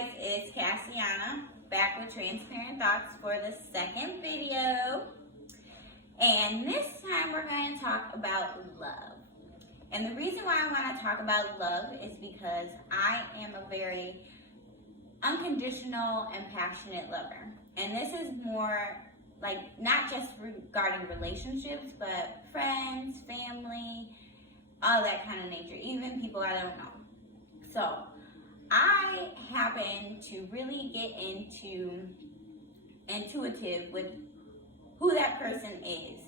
guys, it's Cassiana back with Transparent Thoughts for the second video. And this time we're going to talk about love. And the reason why I want to talk about love is because I am a very unconditional and passionate lover. And this is more like not just regarding relationships, but friends, family, all that kind of nature, even people I don't know. So I happen to really get intuitive with who that person is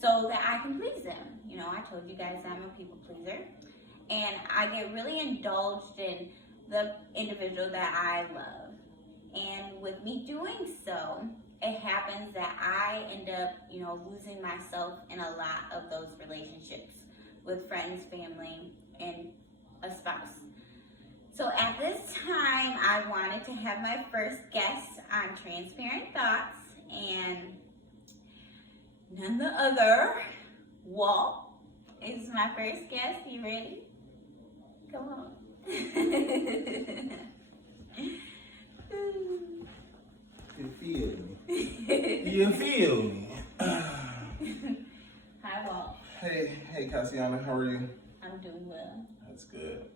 so that I can please them. You know, I told you guys I'm a people pleaser, and I get really indulged in the individual that I love. And with me doing so, it happens that I end up, losing myself in a lot of those relationships with friends, family, and a spouse. So at this time, I wanted to have my first guest on Transparent Thoughts, and none the other, Walt, is my first guest. You ready? Come on. You feel me? You feel me? Hi, Walt. Hey, Cassiana, how are you? I'm doing well. That's good.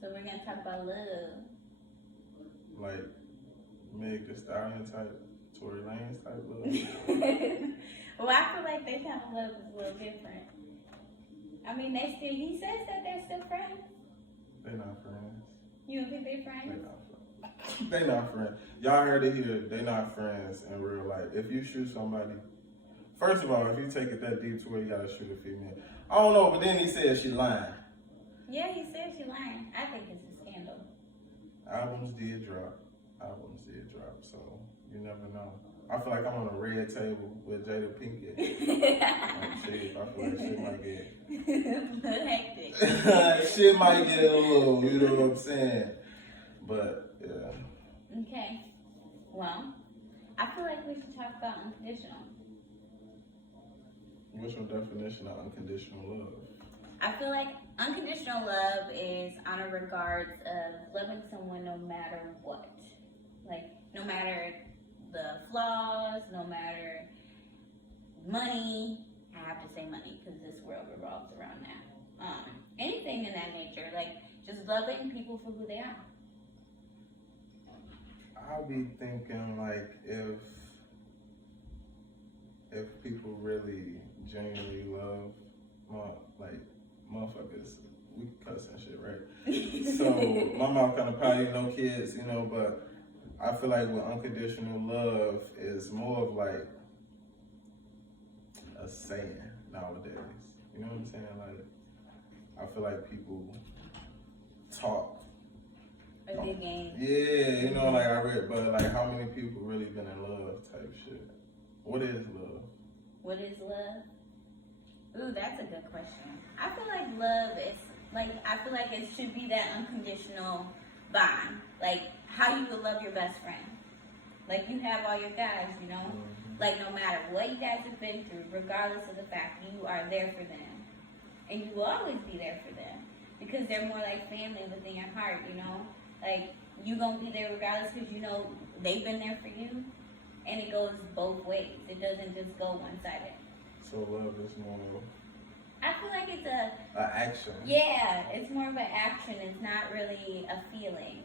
So we're gonna talk about love. Like Meg Thee Stallion type, Tory Lanez type love. Well, I feel like their kind of love is a little different. I mean, he says that they're still friends. They not friends. You don't think they're friends? They not friends. Y'all heard it here. They not friends in real life. If you shoot somebody, first of all, if you take it that deep to where you gotta shoot a female, I don't know. But then he said she lying. Yeah, he said she lying. I think it's a scandal. Albums did drop, so you never know. I feel like I'm on a red table with Jada Pinkett. I feel like shit might get hectic. shit might get a little, you know what I'm saying? But yeah. Okay. Well, I feel like we should talk about unconditional. What's your definition of unconditional love? I feel like unconditional love is on a regards of loving someone no matter what. Like, no matter the flaws, no matter money. I have to say money because this world revolves around that. Anything in that nature. Like, just loving people for who they are. I'll be thinking like if people really genuinely love motherfuckers, we cuss and shit, right? So my mom kind of probably no kids, but I feel like with unconditional love is more of like a saying nowadays. You know what I'm saying? Like I feel like people talk. A good game. Yeah, like I read, but like how many people really been in love type shit? What is love? What is love? Ooh, that's a good question. I feel like love is I feel like it should be that unconditional bond. Like how you would love your best friend. Like you have all your guys, Mm-hmm. Like no matter what you guys have been through, regardless of the fact you are there for them. And you will always be there for them. Because they're more like family within your heart, Like you gonna be there regardless because they've been there for you. And it goes both ways. It doesn't just go one-sided. So love is more I feel like it's an action. Yeah, it's more of an action. It's not really a feeling.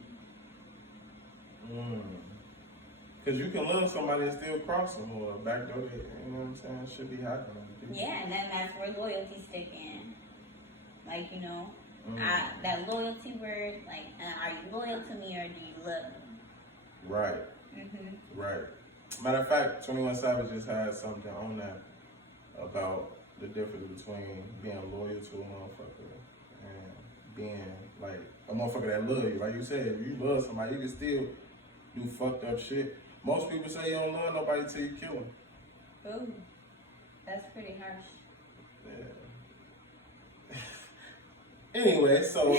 Because you can love somebody and still cross them or backdoor it. You know what I'm saying? It should be happening. Yeah, and then that's where loyalty stick in. Like, that loyalty word, like, are you loyal to me or do you love me? Right. Mm-hmm. Right. Matter of fact, 21 Savage just had something on that about the difference between being loyal to a motherfucker and being like a motherfucker that love you. Like you said, if you love somebody, you can still do fucked up shit. Most people say you don't love nobody till you kill them. Ooh, that's pretty harsh. Yeah. Anyway, so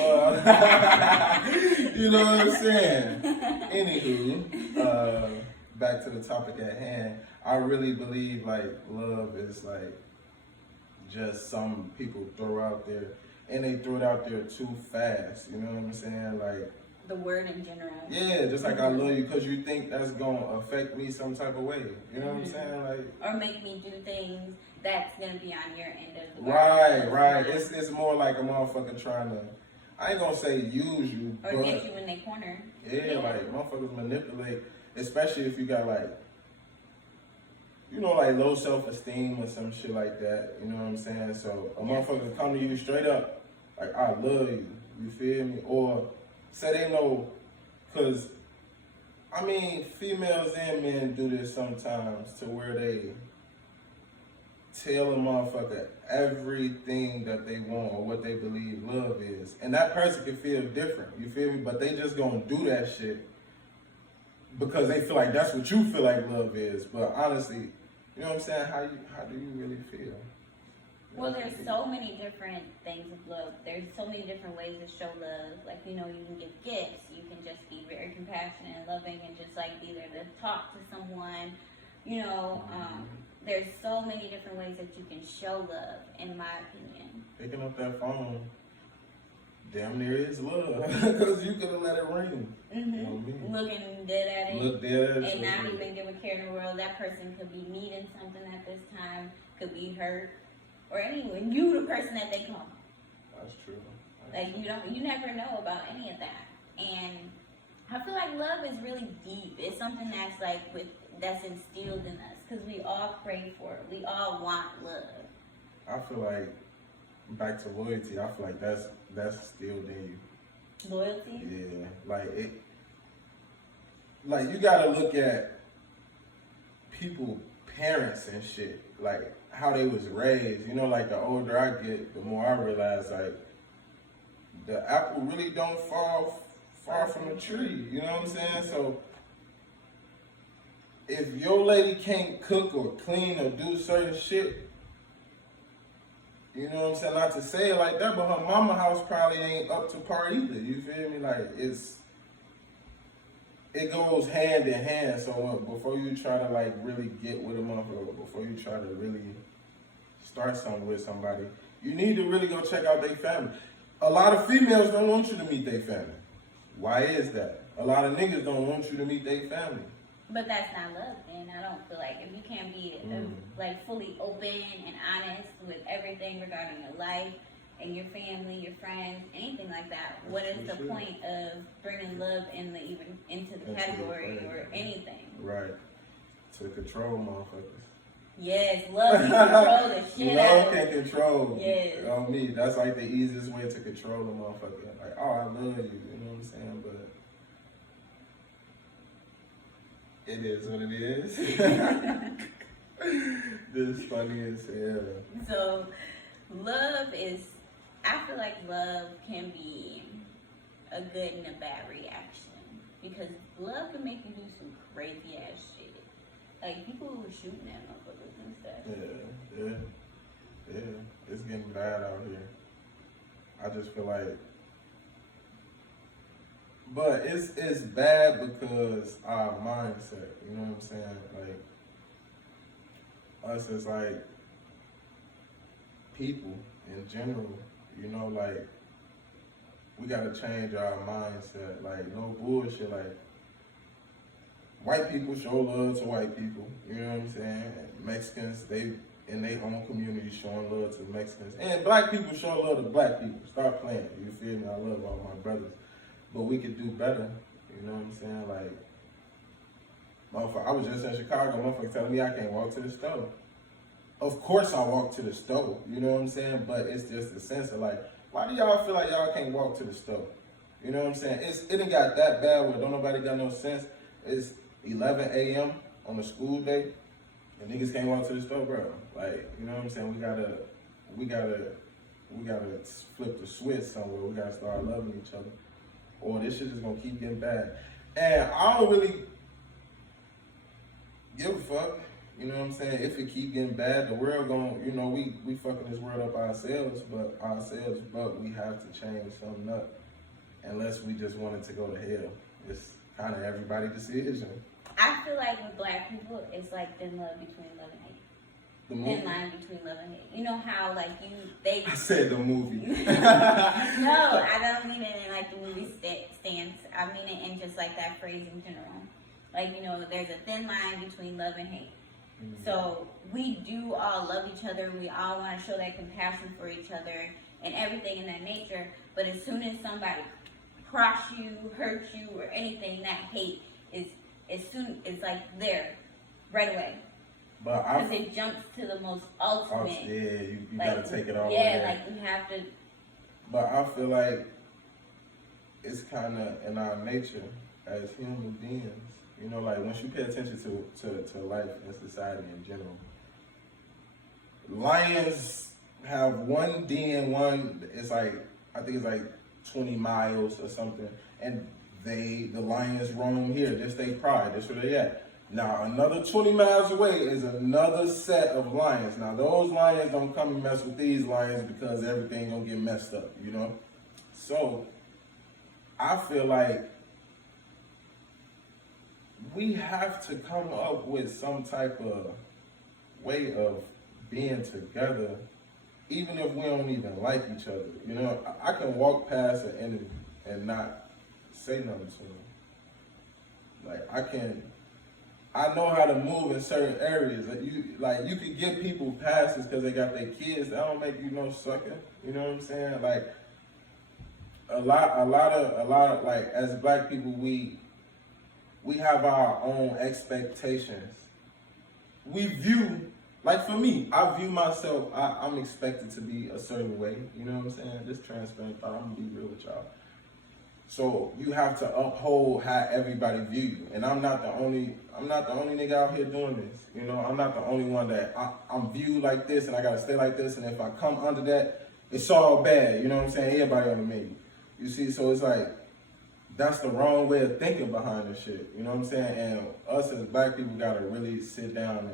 you know what I'm saying? Anywho, back to the topic at hand. I really believe like love is like just some people throw out there, and they throw it out there too fast. You know what I'm saying? Like the word in general. Yeah, just like I love you because you think that's gonna affect me some type of way. You know what I'm saying? Like, or make me do things that's gonna be on your end of the right. It's more like a motherfucker trying to. I ain't gonna say use you, or but get you in their corner. yeah, like motherfuckers manipulate, especially if you got like, you know, like low self-esteem or some shit like that. You know what I'm saying? So a motherfucker come to you straight up, like, I love you. You feel me? Or say they know, cause I mean, females and men do this sometimes to where they tell a motherfucker everything that they want or what they believe love is. And that person can feel different, you feel me? But they just gonna do that shit because they feel like that's what you feel like love is. But honestly, you know what I'm saying? How do you really feel? Well, there's so many different things of love. There's so many different ways to show love. Like, you know, you can give gifts. You can just be very compassionate and loving and just like be there to talk to someone. You know, there's so many different ways that you can show love, in my opinion. Picking up that phone, damn near is love, because you could have let it ring. Mm-hmm. You know what I mean? Looking dead at it. Look dead at it. And not even give a care in the world. That person could be needing something at this time, could be hurt, or anyone. You the person that they call. That's true. Like, you never know about any of that. And I feel like love is really deep. It's something that's like that's instilled in us because we all crave for it. We all want love. I feel like back to loyalty. I feel like that's still in you. Loyalty? Yeah, like you gotta look at people, parents and shit, like how they was raised. You know, like the older I get, the more I realize like the apple really don't fall far from the tree. You know what I'm saying? So if your lady can't cook or clean or do certain shit, you know what I'm saying? Not to say it like that, but her mama house probably ain't up to par either. You feel me? Like it goes hand in hand. So before you try to like really get with a motherfucker, before you try to really start something with somebody, you need to really go check out their family. A lot of females don't want you to meet their family. Why is that? A lot of niggas don't want you to meet their family. But that's not love, then. I don't feel like if you can't be like fully open and honest with everything regarding your life and your family, your friends, anything like that, what is the point of bringing love into the category or anything? Right. To control motherfuckers. Yes, love can control the shit out Love of can control. Yes. On me. That's like the easiest way to control a motherfucker. Like, oh, I love you. You know what I'm saying? But it is what it is. This is funny as hell. So, I feel like love can be a good and a bad reaction. Because love can make you do some crazy ass shit. Like, people who were shooting at motherfuckers and stuff. Yeah. It's getting bad out here. I just feel like, but it's bad because our mindset. You know what I'm saying? Like us as like people in general. You know, like we gotta change our mindset. Like no bullshit. Like white people show love to white people. You know what I'm saying? And Mexicans, they in their own community showing love to Mexicans. And black people show love to black people. Start playing. You feel me? I love all my brothers. But we could do better. You know what I'm saying? Like, motherfucker, I was just in Chicago. Motherfucker telling me I can't walk to the store. Of course I walk to the store. You know what I'm saying? But it's just a sense of like, why do y'all feel like y'all can't walk to the store? You know what I'm saying? It done got that bad where don't nobody got no sense. It's 11 a.m. on a school day, and niggas can't walk to the store, bro. Like, you know what I'm saying? We gotta flip the switch somewhere. We gotta start loving each other, or this shit is gonna keep getting bad. And I don't really give a fuck. You know what I'm saying? If it keep getting bad, the world gon', you know, we fucking this world up ourselves, but we have to change something up. Unless we just wanted to go to hell. It's kind of everybody's decision. I feel like with black people, it's like thin love between love and hate. The movie? Thin line between love and hate. You know how like they. I said the movie. No, I don't mean it in like the movie stance. I mean it in just like that phrase in general. Like, you know, there's a thin line between love and hate. Mm-hmm. So we do all love each other. We all want to show that compassion for each other and everything in that nature. But as soon as somebody cross you, hurt you, or anything, that hate is it's like there right away. But Because it jumps to the most ultimate. yeah, you like, gotta take it all. Yeah, like you have to. But I feel like it's kind of in our nature as human beings. You know, like once you pay attention to life and society in general, lions have one den, it's like, I think it's like 20 miles or something, and the lions roam here. This they pride. That's where they at. Now another 20 miles away is another set of lions. Now those lions don't come and mess with these lions because everything gonna get messed up, you know? So I feel like we have to come up with some type of way of being together, even if we don't even like each other. You know, I can walk past an enemy and not say nothing to him. Like I know how to move in certain areas. You could give people passes because they got their kids. That don't make you no sucker. You know what I'm saying? Like a lot of like, as black people, we have our own expectations. We view, like for me, I view myself, I'm expected to be a certain way. You know what I'm saying? Just transparent thought. I'm gonna be real with y'all. So you have to uphold how everybody view you. And I'm not the only nigga out here doing this. You know, I'm not the only one that I'm viewed like this and I gotta stay like this. And if I come under that, it's all bad. You know what I'm saying? Everybody on the menu. You see, so it's like, that's the wrong way of thinking behind this shit. You know what I'm saying? And us as black people gotta really sit down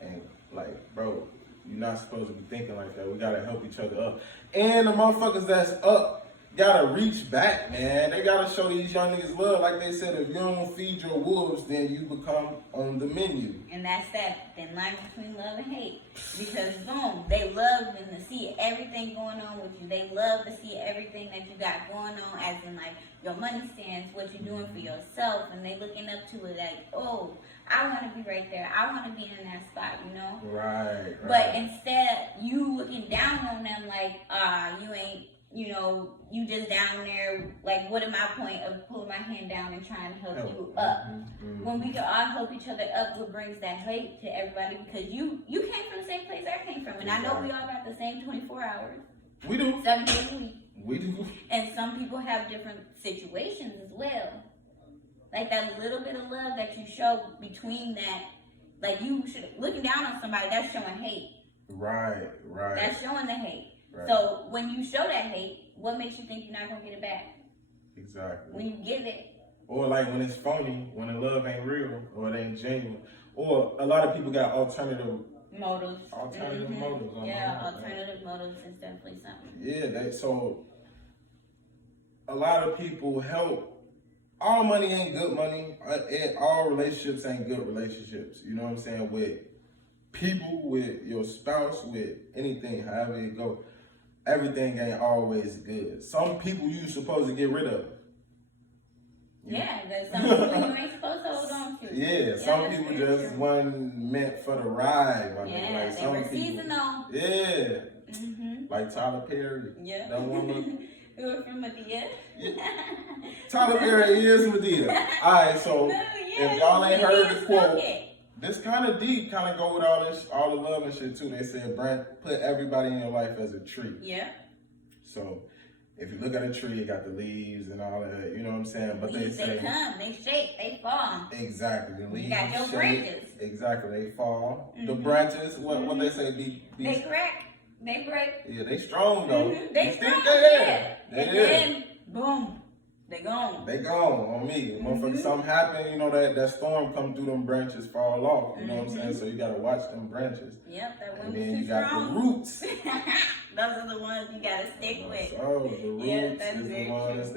and like, bro, you're not supposed to be thinking like that. We gotta help each other up. And the motherfuckers that's up gotta reach back, man. They gotta show these young niggas love. Like they said, if you don't feed your wolves, then you become on the menu. And that's that thin line between love and hate. Because boom, they love them to see everything going on with you. They love to see everything that you got going on, as in like your money stands, what you're doing for yourself, and they looking up to it like, oh, I want to be right there. I want to be in that spot, you know? Right. But instead, you looking down on them like, you ain't, you know, you just down there, like, what am I point of pulling my hand down and trying to help you up? Mm-hmm. When we can all help each other up, what brings that hate to everybody? Because you came from the same place I came from, and I know we all got the same 24 hours. We do. 7 days a week. We do. And some people have different situations as well. Like that little bit of love that you show between that, like you should, looking down on somebody, that's showing hate. Right. That's showing the hate. Right. So when you show that hate, what makes you think you're not gonna get it back? Exactly. When you give it. Or like when it's phony, when the love ain't real or it ain't genuine. Or a lot of people got alternative motives. Motives. Yeah, alternative motives is definitely something. Yeah, so a lot of people help. All money ain't good money. All relationships ain't good relationships. You know what I'm saying? With people, with your spouse, with anything, however it go, everything ain't always good. Some people you supposed to get rid of. Yeah, there's some people you ain't supposed to hold on to. Yeah, some people just wasn't meant for the ride. Yeah, like they some were people, seasonal. Yeah. Like Tyler Perry. Yeah. That woman. We were from Medea. Yeah. Tyler Perry is Medea. Alright, so if y'all ain't heard the quote, this kind of deep, kind of go with all the love and shit too. They said, Brent, put everybody in your life as a tree. Yeah. So if you look at a tree, it got the leaves and all that, you know what I'm saying? But leaves, they come, they shake, they fall. Exactly. The leaves you got your shake. branches. Exactly, they fall. The branches, what they say, they crack, they break. Yeah, they strong though. They strong, yeah. And then, boom, they gone. They gone on me. Motherfucker, something happen, you know, that storm come through them branches, fall off. You know what I'm saying? So you gotta watch them branches. Yep, that and wind then is you too got strong. the roots. Those are the ones you gotta stick with. So the roots Yeah, that's is the very ones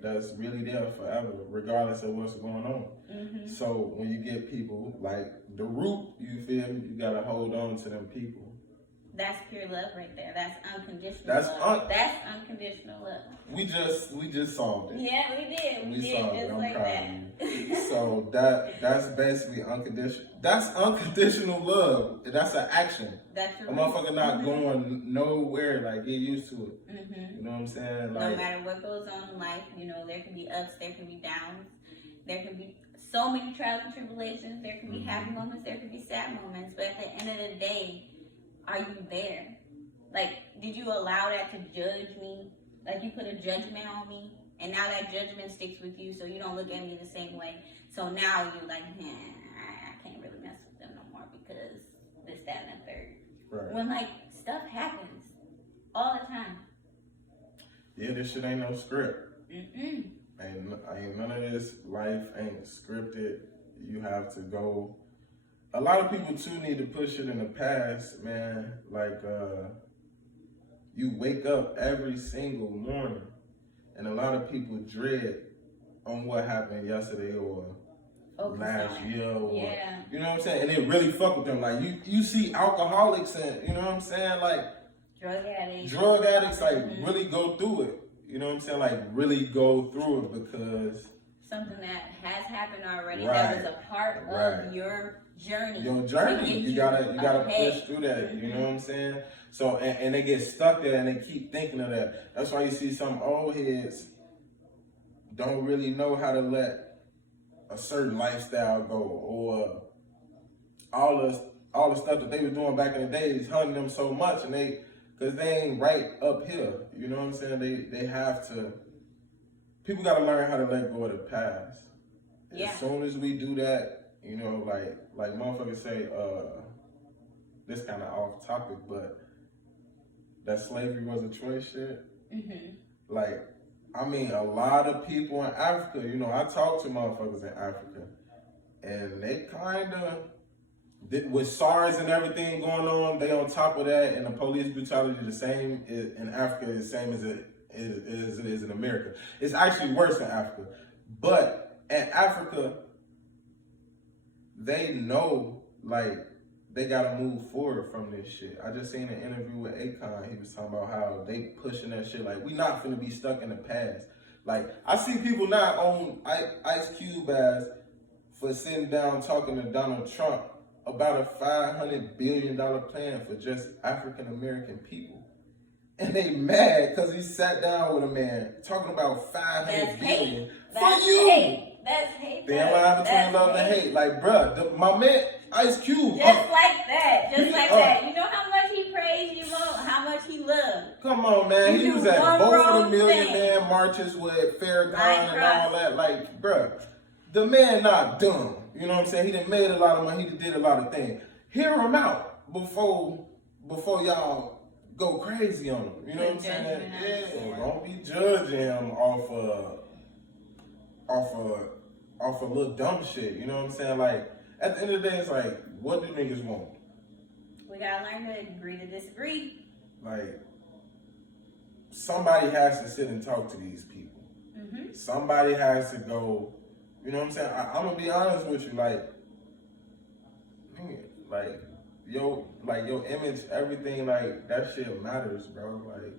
that's really there forever, regardless of what's going on. Mm-hmm. So when you get people like the root, you feel me? You gotta hold on to them people. That's pure love right there. That's unconditional That's love. That's unconditional love. We just solved it. Yeah, we did. We did solved it. just I'm like proud that. of you. So that's basically unconditional. That's unconditional love. That's an action. That's your A motherfucker not Mhm. going nowhere. Like get used to it. Mm-hmm. You know what I'm saying? No Like matter what goes on in life, you know, there can be ups, there can be downs, there can be so many trials and tribulations, there can be happy moments, there can be sad moments, but at the end of the day, are you there? Like, did you allow that to judge me? Like, you put a judgment on me, and now that judgment sticks with you, so you don't look at me the same way. So now you're like, I can't really mess with them no more because this, that, and the third. right. When, like, stuff happens all the time. Yeah, this shit ain't no script. Mm-mm. Ain't none of this life ain't scripted. You have to go. A lot of people too need to push it in the past, man. Like you wake up every single morning, and a lot of people dread on what happened yesterday or last year, or Yeah. you know what I'm saying. And it really fuck with them. Like you see alcoholics and you know what I'm saying, like Drug addicts. like Mhm. really go through it. You know what I'm saying? Like really go through it because Something that has happened already Right. that was a part Right. of your journey. your to journey. get You gotta ahead. push through that. You know Mhm. what I'm saying? So and they get stuck there and they keep thinking of that. That's why you see some old heads don't really know how to let a certain lifestyle go, or all the stuff that they were doing back in the days hunting them so much, and because they ain't right up here. You know what I'm saying? They have to. People gotta learn how to let go of the past. Yeah. As soon as we do that, you know, like motherfuckers say, this kind of off topic, but that slavery was a choice shit. Mm-hmm. Like, I mean, a lot of people in Africa, you know, I talk to motherfuckers in Africa, and they kind of, with SARS and everything going on, they on top of that, and the police brutality the same in Africa is the same as it is in America. It's actually worse in Africa. But in Africa, they know, like, they gotta move forward from this shit. I just seen an interview with Akon. He was talking about how they pushing that shit. Like, we not finna be stuck in the past. Like, I see people now on Ice Cube ass for sitting down talking to Donald Trump about a $500 billion plan for just African American people. And they mad because he sat down with a man talking about $500 billion for you. Hate. That's hate. Thin line between love and hate. Like, bruh, my man, Ice Cube. Just like that. Just like Oh. that. You know how much he praised you, how much he loved. Come on, man. You He do was at one both of the wrong Million thing. Man marches with Farrakhan Like, and all that. Like, bruh, the man not dumb. You know what I'm saying? He done made a lot of money. He done did a lot of things. Hear him out before y'all go crazy on him. You know what I'm saying? Yeah, don't be judging him off of little dumb shit. You know what I'm saying? Like, at the end of the day, it's like, what do niggas want? We gotta learn to agree to disagree. Like, somebody has to sit and talk to these people. Mm-hmm. Somebody has to go, you know what I'm saying? I'm gonna be honest with you, like your image, everything, like, that shit matters, bro. Like,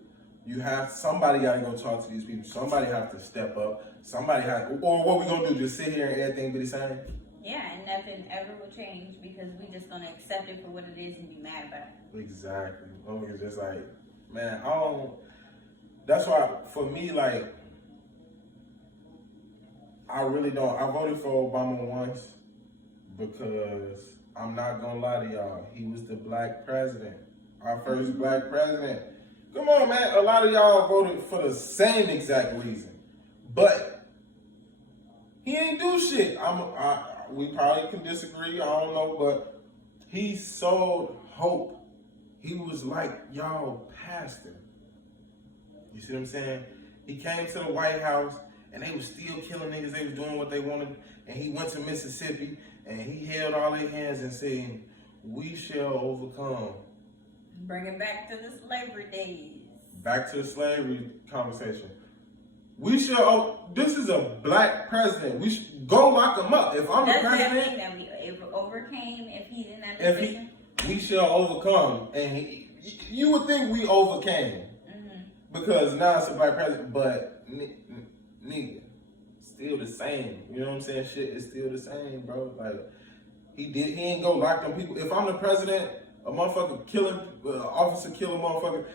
somebody gotta go talk to these people. Somebody have to step up. Or what we gonna do, just sit here and everything be the same? Yeah, and nothing ever will change because we just gonna accept it for what it is and be mad about it. Exactly. It's just like, man, that's why, for me, like, I really don't. I voted for Obama once because I'm not gonna lie to y'all. He was the black president, our first black president. Come on, man. A lot of y'all voted for the same exact reason, but he ain't do shit. We probably can disagree. I don't know, but he sold hope. He was like y'all pastor. You see what I'm saying? He came to the White House and they was still killing niggas. They was doing what they wanted. And he went to Mississippi and he held all their hands and said, "We shall overcome." Bring it back to the slavery days. Back to the slavery conversation. We should. This is a black president. We should go lock him up. If I'm the That's that president, thing that we overcame. If he's in that position, we shall overcome. And you would think we overcame because now it's a black president, but nigga, still the same. You know what I'm saying? Shit is still the same, bro. Like he ain't go lock them people. If I'm the president, a motherfucker killing, officer kill a motherfucker,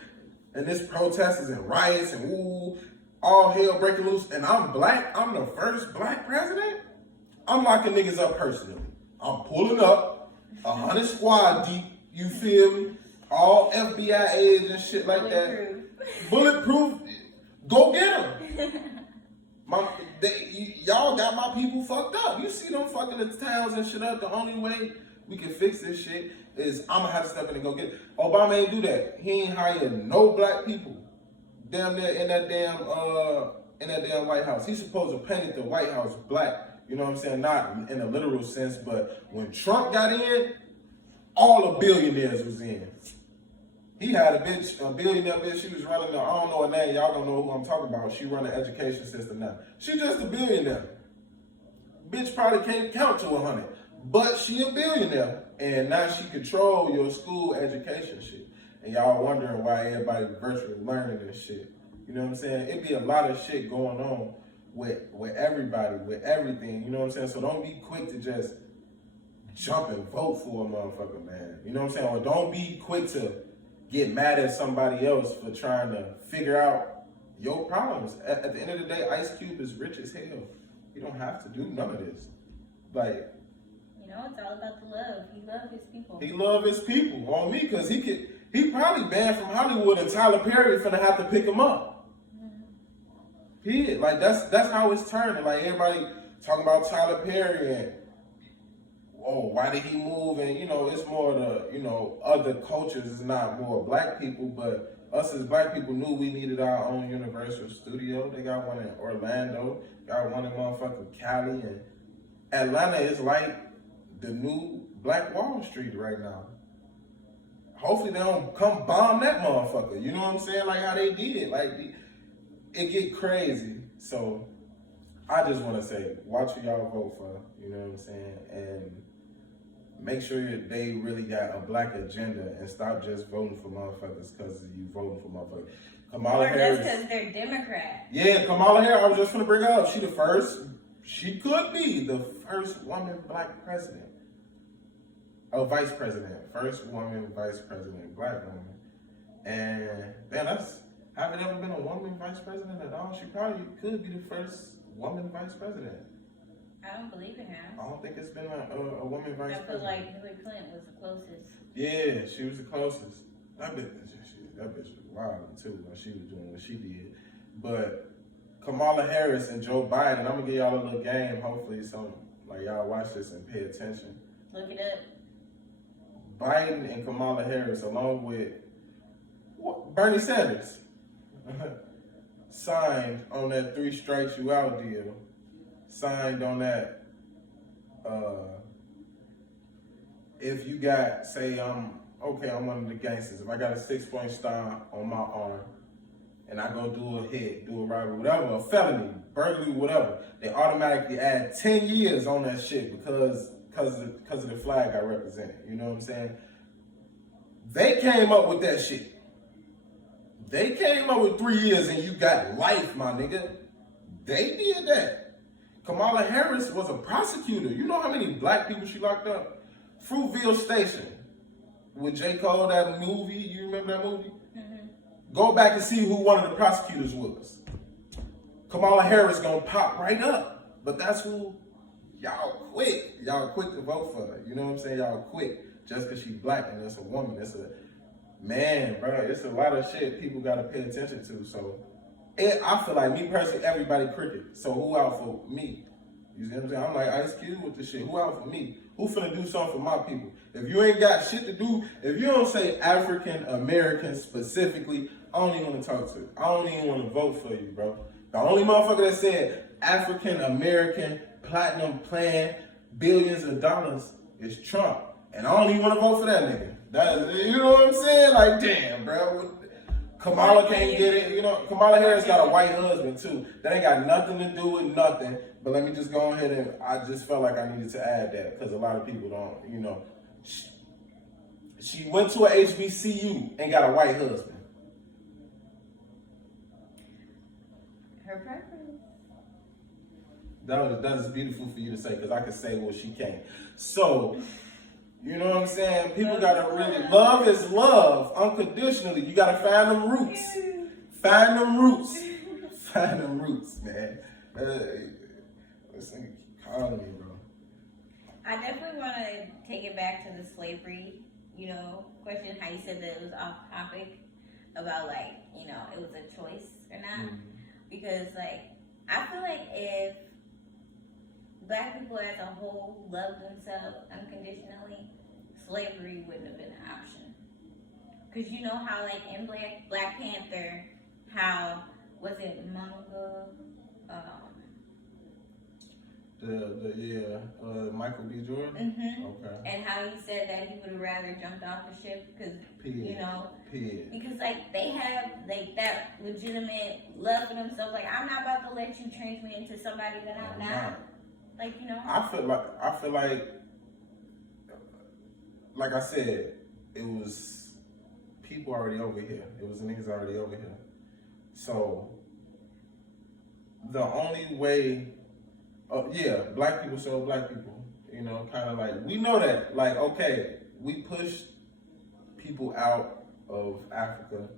and this protest is in riots and all hell breaking loose, and I'm black, I'm the first black president, I'm locking niggas up personally. I'm pulling up, 100 squad deep, you feel me? All FBI aides and shit like that. Bulletproof. Go get them. Y'all got my people fucked up. You see them fucking the towns and shit up. The only way we can fix this shit is I'm gonna have to step in and go get it. Obama ain't do that. He ain't hired no black people. Damn near in that damn White House. He's supposed to paint the White House black. You know what I'm saying? Not in a literal sense, but when Trump got in, all the billionaires was in. He had a billionaire bitch. She was running I don't know her name. Y'all don't know who I'm talking about. She run the education system now. She just a billionaire. Bitch probably can't count to 100, but she a billionaire, and now she control your school education shit. And y'all wondering why everybody virtually learning this shit. You know what I'm saying? It be a lot of shit going on with everybody, with everything. You know what I'm saying? So don't be quick to just jump and vote for a motherfucker, man. You know what I'm saying? Or don't be quick to get mad at somebody else for trying to figure out your problems. At the end of the day, Ice Cube is rich as hell. He don't have to do none of this. Like, you know, it's all about the love. He loves his people. He love his people on me because he probably banned from Hollywood and Tyler Perry finna have to pick him up. He like that's how it's turning. Like everybody talking about Tyler Perry and why did he move? And you know, it's more the other cultures. It's not more black people, but us as black people knew we needed our own Universal studio. They got one in Orlando, got one in motherfucking Cali, and Atlanta is like the new Black Wall Street right now. Hopefully they don't come bomb that motherfucker. You know what I'm saying? Like how they did. Like it get crazy. So I just want to say, watch who y'all vote for. You know what I'm saying? And make sure they really got a black agenda and stop just voting for motherfuckers because you voting for motherfuckers. Kamala Harris. Or just because they're Democrat. Yeah, Kamala Harris. I was just gonna bring her up. She could be the first woman black president. Vice president. First woman vice president, black woman. And man, haven't ever been a woman vice president at all. She probably could be the first woman vice president. I don't believe it has. I don't think it's been a woman vice president. I feel like Hillary Clinton was the closest. Yeah, she was the closest. That bitch was wild too when she was doing what she did. But Kamala Harris and Joe Biden, I'm gonna give y'all a little game. Hopefully, y'all watch this and pay attention. Look it up. Biden and Kamala Harris, along with Bernie Sanders, signed on that 3 strikes you out deal. Signed on that. If you got, say, I'm one of the gangsters. If I got a 6-point star on my arm, and I go do a hit, do a robbery, whatever, a felony, burglary, whatever, they automatically add 10 years on that shit because of the flag I represent. You know what I'm saying? They came up with that shit. They came up with 3 years and you got life, my nigga. They did that. Kamala Harris was a prosecutor. You know how many black people she locked up? Fruitvale Station with J. Cole, that movie. You remember that movie? Mm-hmm. Go back and see who one of the prosecutors was. Kamala Harris gonna pop right up. But that's who y'all quick to vote for her. You know what I'm saying? Y'all quick just because she's black and it's a woman. It's a lot of shit people gotta pay attention to. So I feel like me personally, everybody cricket. So who out for me? You see what I'm saying? I'm like Ice Cube with the shit. Who out for me? Who finna do something for my people? If you ain't got shit to do, if you don't say African American specifically, I don't even want to talk to you. I don't even want to vote for you, bro. The only motherfucker that said African American platinum plan billions of dollars is Trump. And I don't even want to vote for that nigga. You know what I'm saying? Like, damn, bro. Kamala can't get it. You know, Kamala Harris got a white husband too. That ain't got nothing to do with nothing. But let me just go ahead and I just felt like I needed to add that because a lot of people don't, you know. She went to a HBCU and got a white husband. Her preference. That is beautiful for you to say because I could say what she can. So, you know what I'm saying? People gotta really love is love unconditionally. You gotta find them roots. Find them roots. Find them roots, man. Listen, keep calling me, bro. I definitely want to take it back to the slavery, you know, question. How you said that it was off topic about like, you know, it was a choice or not. Mm-hmm. Because like, I feel like if Black people as a whole loved themselves unconditionally, slavery wouldn't have been an option. Because you know how like in Black Panther, how was it Mungo? Michael B. Jordan. Mm-hmm. Okay. And how he said that he would have rather jumped off the ship because you know, Period. because like they have like that legitimate love for themselves. Like I'm not about to let you change me into somebody that I'm not. Like you know. I feel like I said, it was people already over here. It was niggas already over here. So the only way, Black people serve Black people. You know, kind of like we know that. Like okay, we pushed people out of Africa.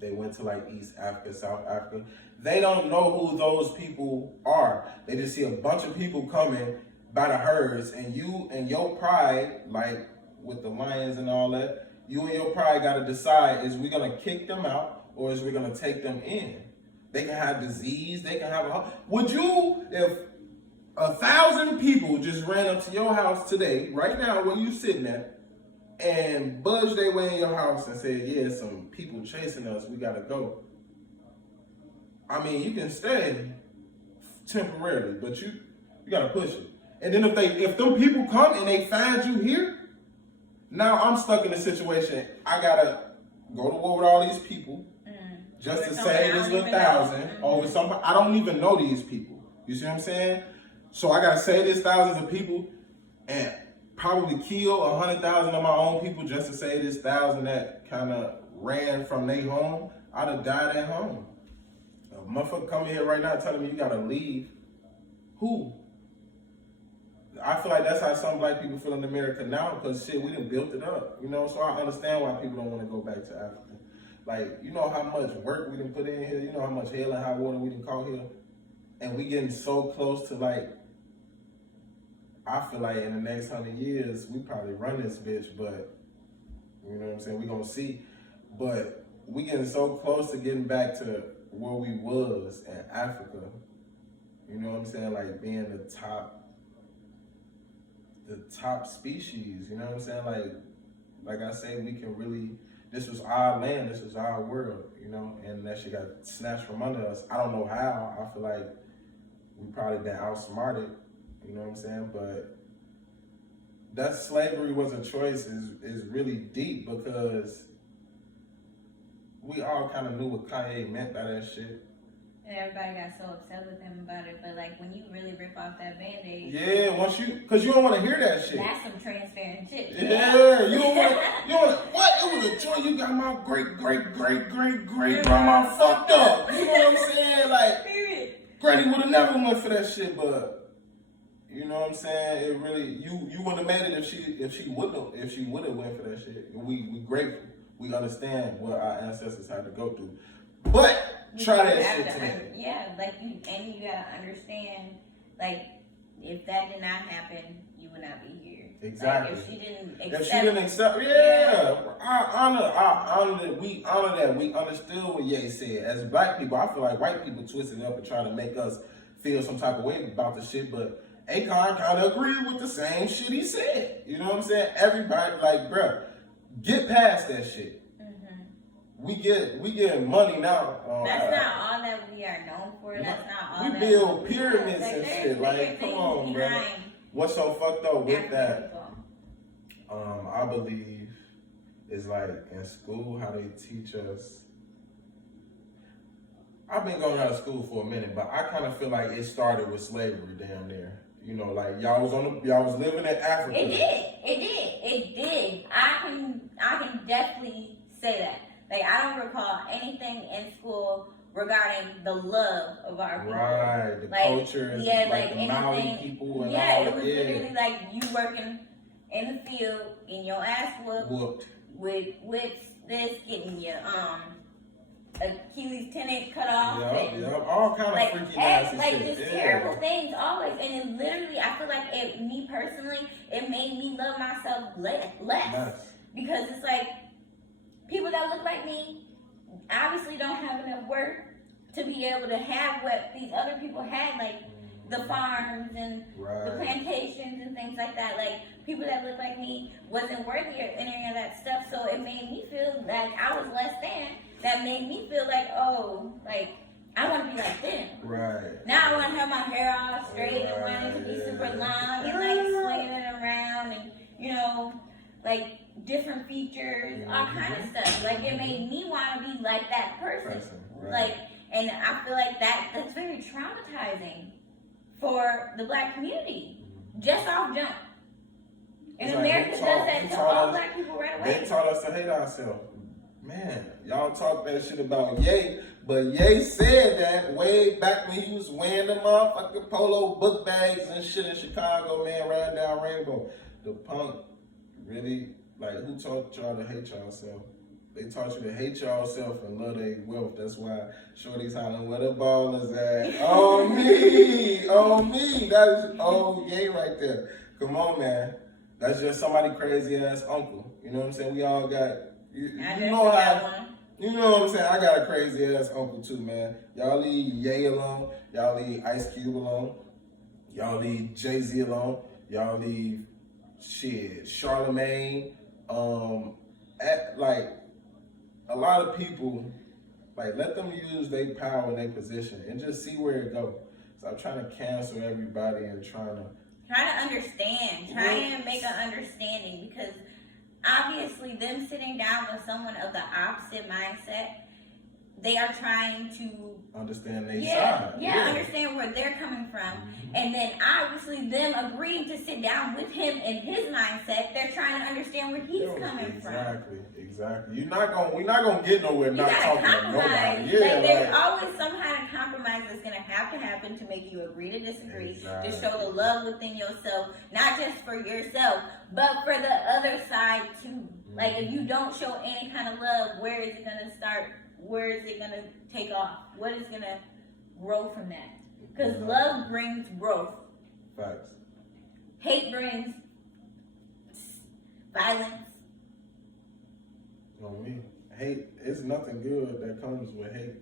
They went to like East Africa, South Africa. They don't know who those people are. They just see a bunch of people coming by the herds, and you and your pride, like with the lions and all that, you and your pride got to decide: is we gonna kick them out or is we gonna take them in? They can have disease. They can have. Would you, if 1,000 people just ran up to your house today, right now, where you sitting at, and budged their way in your house and said, "Yeah, some people chasing us. We gotta go." I mean, you can stay temporarily, but you gotta push it. And then if them people come and they find you here, now I'm stuck in a situation. I gotta go to war with all these people just to say this little 1,000 over somebody. I don't even know these people. You see what I'm saying? So I gotta say this thousands of people and probably kill 100,000 of my own people just to say this 1,000 that kind of ran from their home. I'd have died at home. A motherfucker coming here right now telling me you gotta leave. Who? I feel like that's how some Black people feel in America now because shit, we done built it up. You know, so I understand why people don't want to go back to Africa. Like, you know how much work we done put in here, you know how much hell and high water we done caught here. And we getting so close to like, I feel like in the next 100 years, we probably run this bitch, but you know what I'm saying? We gonna see. But we getting so close to getting back to where we was in Africa. You know what I'm saying? Like being the top species, you know what I'm saying? Like I say, we can really, this was our land, this was our world, you know, and that shit got snatched from under us. I don't know how. I feel like we probably been outsmarted, you know what I'm saying? But that slavery was a choice is really deep because we all kind of knew what Kanye meant by that shit. And everybody got so upset with him about it, but like when you really rip off that Band-Aid, because you don't want to hear that shit. That's some transparent shit. Yeah, you don't want what? It was a choice. You got my great grandma fucked up. You know what I'm saying? Like, Granny would have never went for that shit, but you know what I'm saying? It really, you would have made it if she would have went for that shit. And we grateful. We understand what our ancestors had to go through, but. Try that shit today. Yeah, like you gotta understand, like if that did not happen, you would not be here. Exactly. Like, if she didn't accept, we honor that. We understood what Ye said. As Black people, I feel like white people twisting up and trying to make us feel some type of way about the shit, but Akon kind of agreed with the same shit he said. You know what I'm saying? Everybody, like, bruh, get past that shit. We get money now. That's not all that we are known for. That's not all. We build pyramids and shit. Like, come on, bro. What's so fucked up with that? I believe is like in school how they teach us. I've been going out of school for a minute, but I kind of feel like it started with slavery down there. You know, like y'all was living in Africa. It did. I can definitely say that. Like, I don't recall anything in school regarding the love of our people. Right, the cultures, yeah, like the anything, Maori people and yeah, all it was yeah. literally like you working in the field, getting your ass whooped. with getting your Achilles tendon cut off. All kind of freaky nasty like shit. just terrible things always. And it literally, I feel like me personally, it made me love myself less. Because it's like, people that look like me obviously don't have enough work to be able to have what these other people had, like the farms and the plantations and things like that. Like, people that look like me wasn't worthy of any of that stuff, so it made me feel like I was less than. That made me feel like, oh, like, I want to be like them. Right. Now I want to have my hair all straight and want it to be super long and like swinging it around and, you know, like different features, all kind of stuff. Like, it made me want to be like that person. Like, and I feel like that's very traumatizing for the black community, just off jump. And America does that to all black people right away. They taught us to hate ourselves. Man, y'all talk that shit about Ye, but Ye said that way back when he was wearing the motherfucking polo book bags and shit in Chicago, man, riding down Rainbow. The punk really, like, who taught y'all to hate y'allself? They taught you to hate yourself and love their wealth. That's why Shorty's hollering, where the ball is at? Oh, me! Oh, me! That's, oh, Ye right there. Come on, man. That's just somebody crazy ass uncle. You know what I'm saying? We all got, you know what I'm saying? I got a crazy ass uncle too, man. Y'all leave Ye alone. Y'all leave Ice Cube alone. Y'all leave Jay-Z alone. Y'all leave Charlemagne. Like, a lot of people, like, let them use their power and their position and just see where it goes. So I'm trying to cancel everybody and trying to understand. Try and make an understanding, because obviously them sitting down with someone of the opposite mindset, they are trying to understand their side. Understand where they're coming from. And then obviously them agreeing to sit down with him in his mindset, they're trying to understand where he's coming from. Exactly. We're not gonna get nowhere not talking to nobody. There's always some kind of compromise that's gonna have to happen to make you agree to disagree, to show the love within yourself, not just for yourself, but for the other side too. Like, if you don't show any kind of love, where is it gonna start? Where is it gonna take off? What is gonna grow from that? Because love brings growth. Facts. Hate brings violence. On me. Hate, it's nothing good that comes with hate.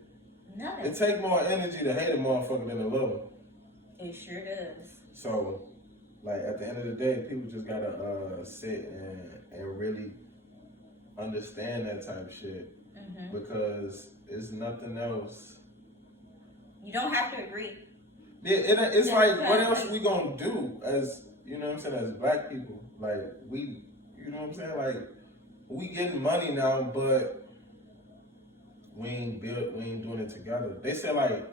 Nothing. It takes more energy to hate a motherfucker than to love him. It sure does. So, like, at the end of the day, people just gotta sit and really understand that type of shit. Because it's nothing else. You don't have to agree. Yeah, it's like, what else we gonna do as, you know what I'm saying, as black people? Like, we, you know what I'm saying? Like, we getting money now, but we ain't doing it together. They say, like,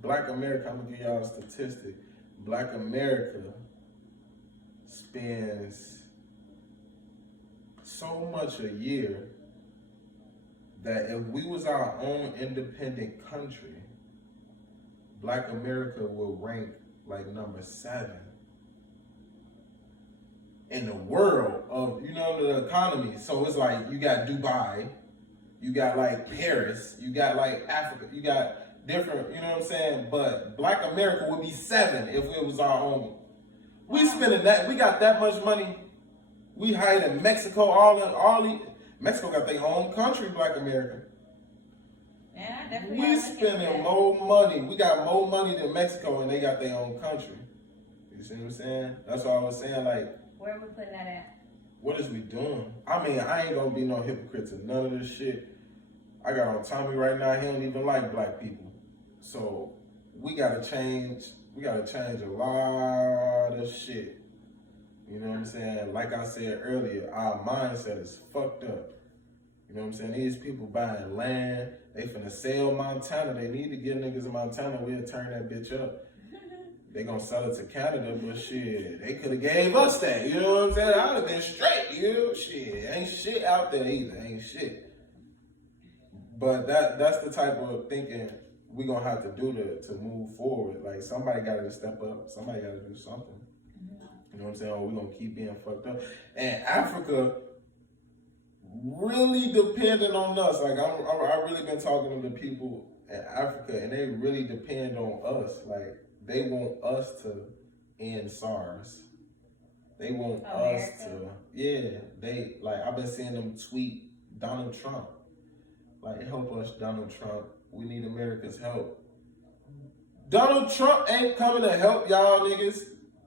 Black America, I'm gonna give y'all a statistic. Black America spends so much a year that if we was our own independent country, Black America will rank like number 7 in the world of, you know, the economy. So it's like, you got Dubai, you got like Paris, you got like Africa, you got different, you know what I'm saying? But Black America would be 7 if it was our own. We spending that, we got that much money. We hired in Mexico, Mexico got their own country, Black America. Yeah, definitely. We spending more money. We got more money than Mexico, and they got their own country. You see what I'm saying? That's all I was saying. Like, where are we putting that at? What is we doing? I mean, I ain't gonna be no hypocrite to none of this shit. I got on Tommy right now. He don't even like black people. So we gotta change. We gotta change a lot of shit. You know what I'm saying? Like I said earlier, our mindset is fucked up. You know what I'm saying? These people buying land. They finna sell Montana. They need to get niggas in Montana. We'll turn that bitch up. They gonna sell it to Canada, but shit, they could have gave us that. You know what I'm saying? I'd have been straight. You know, shit, ain't shit out there either. Ain't shit. But that's the type of thinking we gonna have to do to move forward. Like somebody gotta step up. Somebody gotta do something. You know what I'm saying? Or we gonna keep being fucked up. And Africa really depending on us. Like I really been talking to the people in Africa, and they really depend on us. Like they want us to end SARS. They want us to, they like I've been seeing them tweet Donald Trump. Like help us, Donald Trump. We need America's help. Donald Trump ain't coming to help y'all niggas.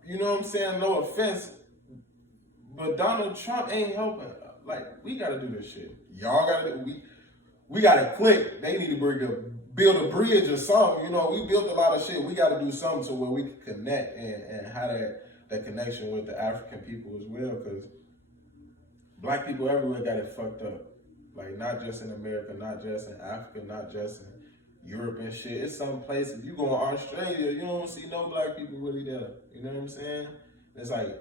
You know what I'm saying? No offense. But Donald Trump ain't helping. Like, we gotta do this shit. Y'all gotta do we gotta click. They need to build a bridge or something. You know, we built a lot of shit. We gotta do something to where we can connect and have that connection with the African people as well. Cause black people everywhere got it fucked up. Like not just in America, not just in Africa, not just in Europe and shit. It's some places. You go to Australia, you don't see no black people really there. You know what I'm saying? It's like,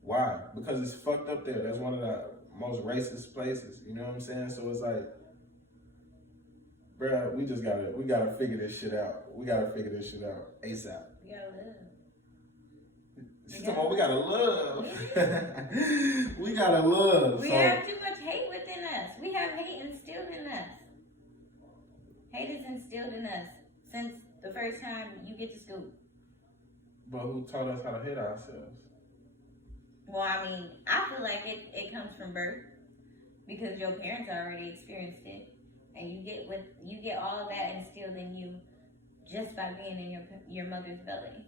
why? Because it's fucked up there. That's one of the most racist places. You know what I'm saying? So it's like, bruh, we gotta figure this shit out. We gotta figure this shit out ASAP. We gotta live. She's talking about we gotta love. We gotta love. We have too much hate within us. We have hate instilled in us. Hate is instilled in us since the first time you get to school. But who taught us how to hate ourselves? Well, I mean, I feel like it comes from birth because your parents already experienced it, and you get all of that instilled in you just by being in your mother's belly.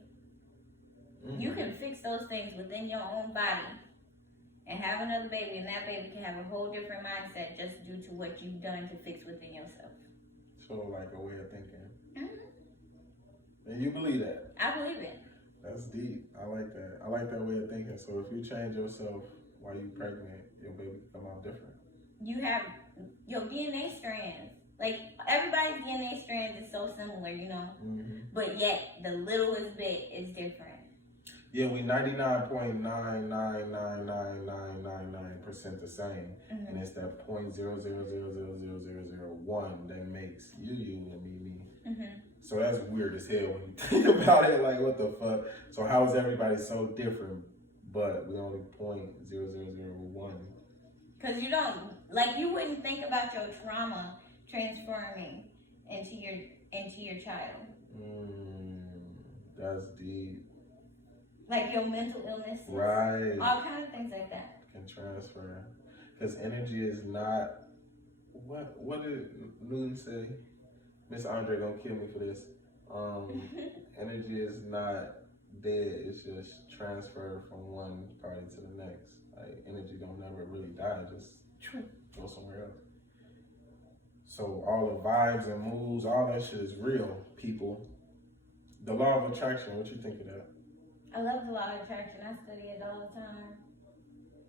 Mm-hmm. You can fix those things within your own body and have another baby, and that baby can have a whole different mindset just due to what you've done to fix within yourself. So, like a way of thinking. Mm-hmm. And you believe that? I believe it. That's deep. I like that. I like that way of thinking. So if you change yourself while you're pregnant, your baby can come out different. You have your DNA strands. Like, everybody's DNA strands is so similar, you know? Mm-hmm. But yet, the littlest bit is different. Yeah, we 99.9999999% the same. Mm-hmm. And it's that 0.0000001 that makes you and me. Mm-hmm. So that's weird as hell when you think about it. Like, what the fuck? So how is everybody so different, but we only 0.0001? Because you wouldn't think about your trauma transforming into your child. That's deep. Like your mental illness, right? All kinds of things like that can transfer. Because energy is not. What did Newton say? Miss Andre gonna kill me for this. Energy is not dead. It's just transferred from one party to the next. Like energy don't never really die. It just go somewhere else. So all the vibes and moods, all that shit is real, people. The law of attraction. What you think of that? I love the law of attraction. I study it all the time.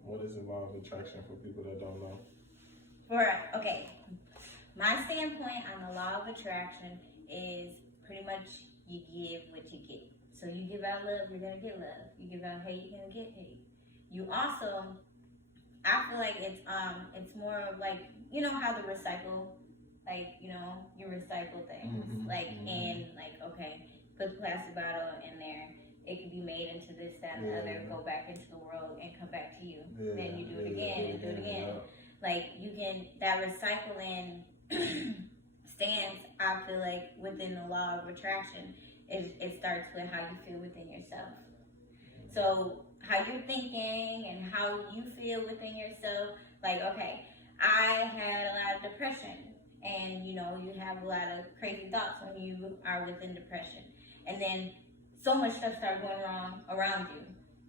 What is the law of attraction for people that don't know? My standpoint on the law of attraction is pretty much you give what you get. So you give out love, you're gonna get love. You give out hate, you're gonna get hate. You also, I feel like it's more of like, you know how the recycle, like, you know, you recycle things. Mm-hmm. Like, and like, okay, put the plastic bottle in there. It can be made into this, that, and the other, go back into the world and come back to you. Then you do it again and do it again. Yeah. Like, you can, that recycling stance, I feel like, within the law of attraction, it starts with how you feel within yourself. So, how you're thinking and how you feel within yourself, like, okay, I had a lot of depression, and, you know, you have a lot of crazy thoughts when you are within depression. And then so much stuff starts going wrong around you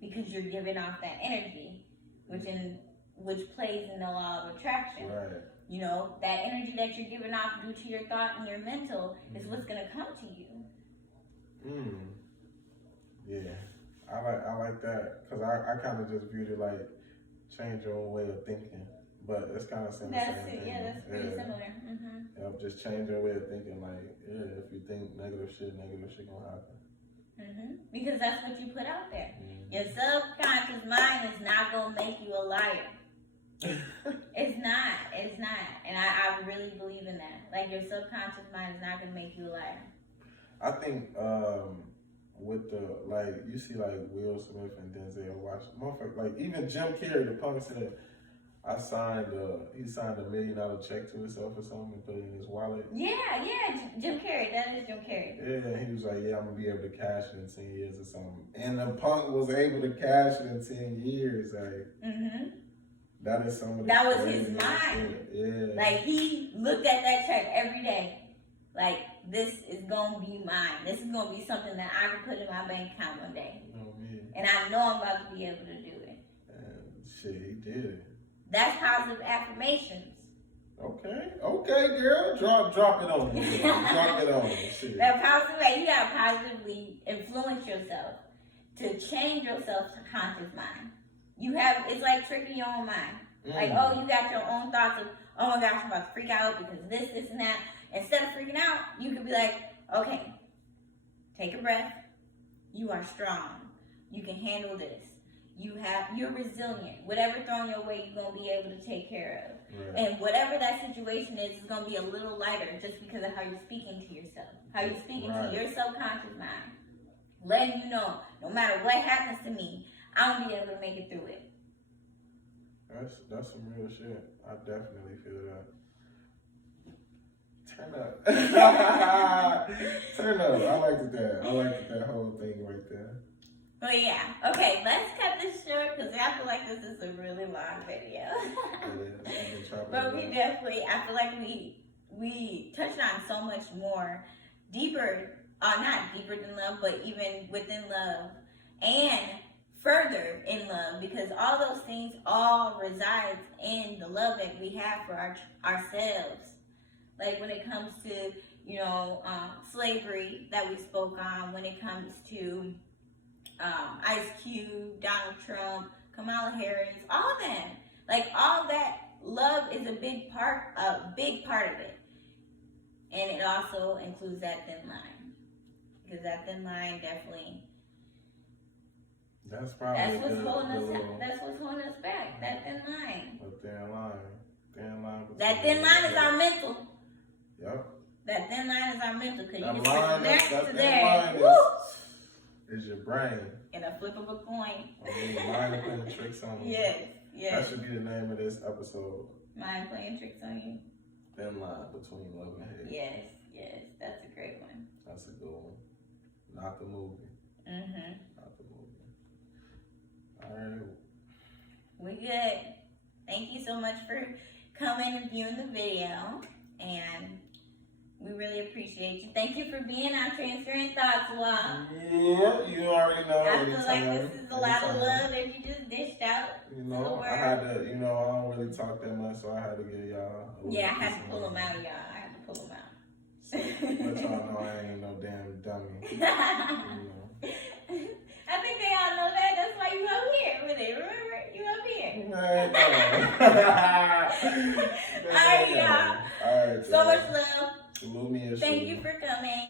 because you're giving off that energy, which plays in the law of attraction. Right. You know, that energy that you're giving off due to your thought and your mental is what's gonna come to you. Yeah, I like that because I kind of just viewed it like change your own way of thinking. But it's kind of similar. That's it. Yeah, that's pretty similar. Yeah, just change your way of thinking. Like, yeah, if you think negative shit gonna happen. Because that's what you put out there. Your subconscious mind is not gonna make you a liar. It's not. And I really believe in that. Like, your subconscious mind is not gonna make you a liar. I think with the, like, you see like Will Smith and Denzel Washington, motherfucker, like even Jim Carrey, the punk said, he signed $1 million check to himself or something and put it in his wallet. Yeah, Jim Carrey, that is Jim Carrey. Yeah, he was like, yeah, I'm gonna be able to cash it in 10 years or something. And the punk was able to cash it in 10 years, like. That is some of the That was his mind. Yeah. Like, he looked at that check every day. Like, this is gonna be mine. This is gonna be something that I can put in my bank account one day. Oh, man. And I know I'm about to be able to do it. And shit, he did it. That's positive affirmations. Okay, girl. Drop it on me. Drop it on me. Shit. That positive, like, you gotta positively influence yourself to change your subconscious mind. It's like tricking your own mind. Like, oh, you got your own thoughts of, oh my gosh, I'm about to freak out because this, and that. Instead of freaking out, you could be like, okay, take a breath. You are strong. You can handle this. You're resilient. Whatever thrown your way, you're gonna be able to take care of. Right. And whatever that situation is gonna be a little lighter just because of how you're speaking to yourself. How you're speaking to your subconscious mind. Letting you know, no matter what happens to me, I'm gonna be able to make it through it. That's some real shit. I definitely feel that. Turn up. Turn up. I like that whole thing right there. But yeah, okay, let's cut this short because I feel like this is a really long video. But we definitely, I feel like we touched on so much more deeper, not deeper than love, but even within love and further in love, because all those things all resides in the love that we have for ourselves. Like when it comes to, slavery that we spoke on, when it comes to Ice Cube, Donald Trump, Kamala Harris, all of them. Like all that, love is a big part of it. And it also includes that thin line. Because that thin line definitely, that's what's holding us back. That thin line. A thin line. That thin line is our mental. Yep. That thin line is our mental. Because you can line, that to there. Is your brain. And a flip of a coin. Mind playing tricks on you. Yes. That should be the name of this episode. Mind playing tricks on you. Thin line between love and hate. Yes. That's a great one. That's a good one. Not the movie. Not the movie. All right. We good. Thank you so much for coming and viewing the video. And we really appreciate you. Thank you for being on Transparent Thoughts Walk. Yeah, you already know. I feel like this is a lot of love that you just dished out. I had to, I don't really talk that much, so I had to get y'all. Yeah, I had to pull them out, y'all. I had to pull them out. So, let y'all know I ain't no damn dummy. I think they all know that. That's why you up here with it. Remember? You up here. All right, y'all. All right, so much love. Salute me and Thank you for coming.